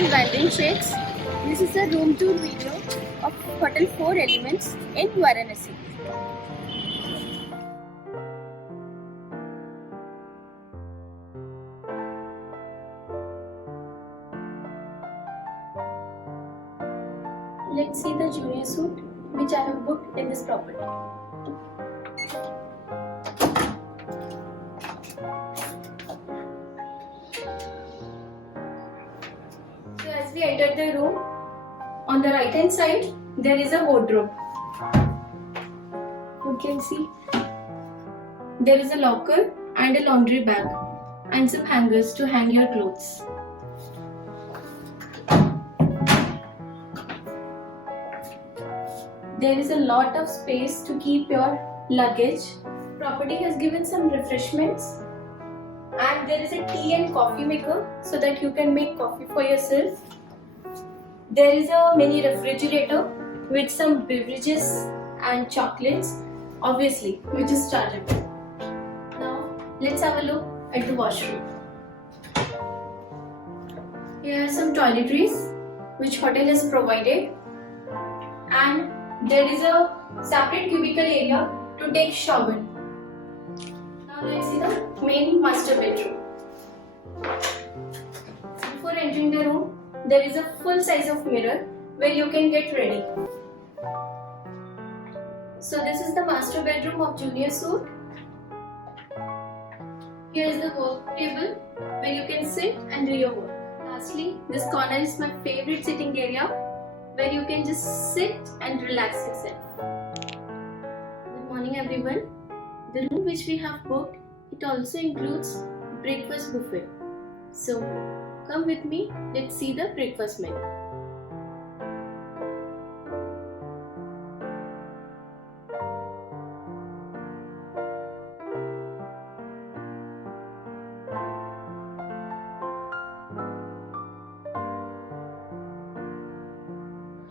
Hotel Wanderingshades. This is a room tour video of Hotel 4 Elements in Varanasi. Let's see the junior suite which I have booked in this property. So as we entered the room, on the right hand side there is a wardrobe. You can see there is a locker and a laundry bag and some hangers to hang your clothes. There is a lot of space to keep your luggage. Property has given some refreshments and there is a tea and coffee maker so that you can make coffee for yourself. There is a mini refrigerator with some beverages and chocolates, obviously, which is chargeable. Now let's have a look at the washroom. Here are some toiletries which hotel has provided, and there is a separate cubicle area to take shower. Now let's see the main master bedroom. Before entering the room, there is a full size of mirror where you can get ready. So this is the master bedroom of junior suite. Here is the work table where you can sit and do your work. Lastly, this corner is my favorite sitting area where you can just sit and relax yourself. Good morning everyone. The room which we have booked, it also includes breakfast buffet. So come with me, let's see the breakfast menu.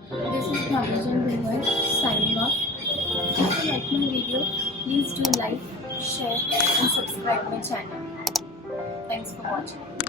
This is Bhavya Jain Bhilwar signing off. If you like my video, please do like, share and subscribe my channel. Thanks for watching.